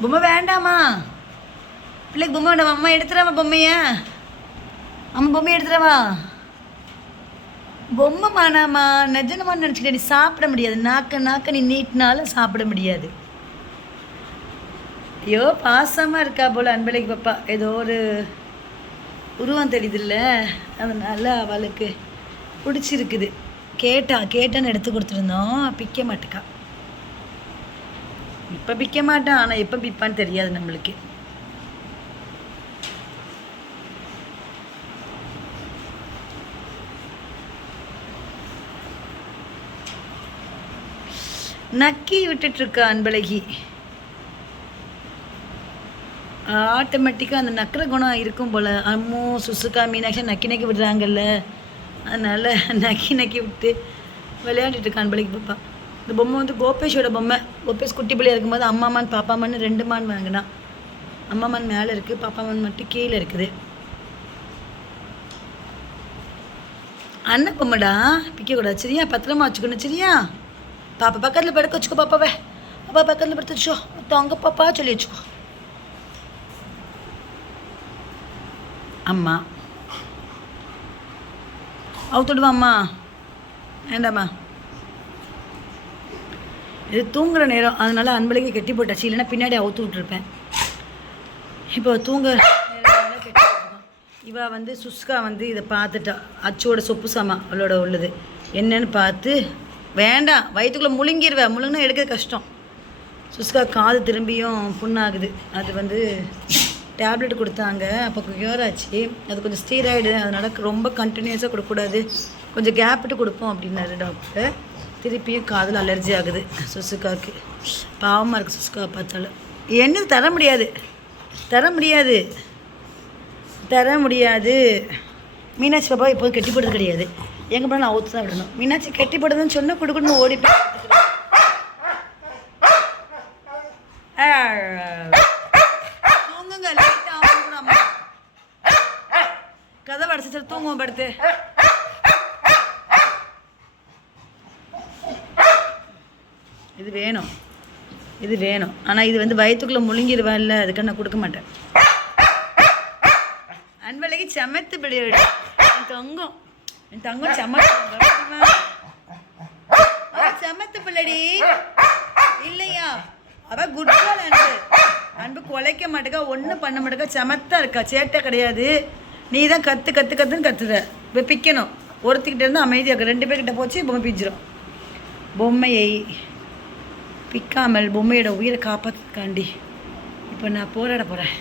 பொம்மை வேண்டாமா? பிள்ளைக்கு பொம்மை வேண்டாமா? அம்மா எடுத்துடாமா பொம்மைய. அம்மா பொம்மையை எடுத்துறவா பொம்மை மானாமா நிஜனமா நினச்சிக்கிட்ட நீ சாப்பிட முடியாது. நாக்க நாக்க நீ நீட்டினாலும் சாப்பிட முடியாது. ஐயோ பாசமாக இருக்கா போல் அன்பலைக்கு பாப்பா. ஏதோ ஒரு உருவம் தெரியுதுல்ல? அதனால் அவளுக்கு பிடிச்சிருக்குது. கேட்டா கேட்டான்னு எடுத்து கொடுத்துருந்தோம். பிக்க மாட்டுக்கா. இப்போ பிக்க மாட்டான் ஆனால் எப்போ பிப்பான்னு தெரியாது நம்மளுக்கு. நக்கி விட்டுட்டு இருக்கா அன்பழகி. ஆட்டோமேட்டிக்காக அந்த நக்கிற குணம் இருக்கும் போல். அம்மு சுசுகா மீனாட்சி நக்கி நக்கி விடுறாங்கல்ல. அதனால் நக்கி நக்கி விட்டு விளையாண்டுட்டு இருக்கான் அன்பழகி பாப்பா. இந்த பொம்மை வந்து கோபேஷோட பொம்மை. கோபேஷ் குட்டி பிள்ளையா இருக்கும்போது அம்மாமான் பாப்பாமான்னு ரெண்டு மான் வாங்கினான் அம்மாமான் மேலே இருக்குது பாப்பாமான் மட்டும் கீழே இருக்குது. அண்ணன் பொம்மைடா பிக்கக்கூடாது சரியா? பத்திரமா வச்சுக்கணும் சரியா? பாப்பா பக்கத்தில் படுக்க வச்சுக்கோ பாப்பாவே. பாப்பா பக்கத்தில் படுத்து வச்சோ தொங்க பாப்பா சொல்லி வச்சுக்கோ. அம்மா. அவுத்துடுவா அம்மா. வேண்டாம்மா. இது தூங்குற நேரம் அதனால அன்பழகி கட்டி போட்டாச்சு இல்லைன்னா பின்னாடி அவுத்து விட்ருப்பேன் இப்போ தூங்க நேரம்னால இவ வந்து சுஸ்கா வந்து இதை பார்த்துட்டா. அச்சோட சொப்பு சாமா அவளோட உள்ளது. என்னன்னு பார்த்து வேண்டாம் வயிற்றுக்குள்ளே முழுங்கிடுவேன் முழுங்கினா எடுக்க கஷ்டம். சுஸ்கா காது திரும்பியும் புண்ணாகுது. அது வந்து டேப்லெட் கொடுத்தாங்க. அப்போ கியூர் ஆச்சு. அது கொஞ்சம் ஸ்டீராய்டு அதனால் ரொம்ப கண்டினியூஸாக கொடுக்கக்கூடாது. கொஞ்சம் கேப் விட்டு கொடுப்போம் அப்படின்னாரு டாக்டர் திருப்பியும் காதில் அலர்ஜி ஆகுது. சுசுக்காவுக்கு. பாவமாக இருக்குது சுசுக்காவை பார்த்தாலும். என்ன தர முடியாது. தர முடியாது. தர முடியாது. மீனாட்சி பாப்பா இப்போது கட்டி போடுறது கிடையாது. எங்கே போனால் நான் அவுத்து தான் விடணும். மீனாட்சி கட்டி போடுறதுன்னு சொன்னால் கொடுக்கணும்னு ஓடி தூங்குங்க லைட்டாக அம்மா. கதவை அடைச்சிட்டு தூங்குவோம் படுத்து இது வேணும். இது வேணும். ஆனால் இது வந்து வயிற்றுக்குள்ளே முழுங்கிடுவேன்ல அதுக்கு நான் கொடுக்க மாட்டேன். அன்பழகி செமத்து பிள்ளையோட என் தங்கம். என் தங்கம் செமத்து செமத்து பிள்ளடி. இல்லையா? அவ குட் கேர்ள் அன்பு. அன்பு குலைக்க மாட்டேக்கா ஒன்றும் பண்ண மாட்டேக்கா சமத்தா இருக்கா? சேட்டை கிடையாது. நீ தான் கற்று கற்று கற்றுன்னு கத்துற இப்போ பிக்கணும். ஒருத்திக்கிட்ட இருந்து அமைதியாக ரெண்டு பேர்கிட்ட போச்சு பொம்மை பிஞ்சிரும். பொம்மையை பிக்காமல் பொம்மையோட உயிரை காப்பாற்றுக்காண்டி இப்போ நான் போராட போகிறேன்